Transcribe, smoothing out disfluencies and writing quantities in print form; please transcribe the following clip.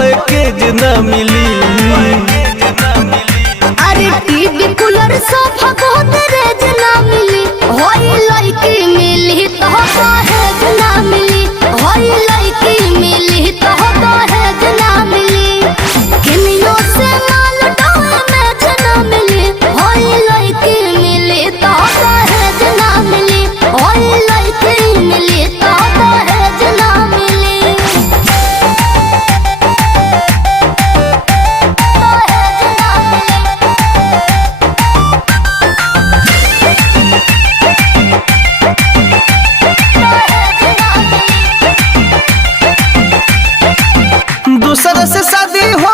Package न मिली। अरे टीवी कूलर सोफा गोदरेज ना मिली, होई लड़की मिली तो दहेज ना मिली, होई लड़की मिली तो दहेज ना मिली। किनियो से माल डैमेज ना मिली, होई लड़की मिली तो दहेज ना मिली, होई लड़की मिली तो दहेज ना मिली। दूसरा से शादी हो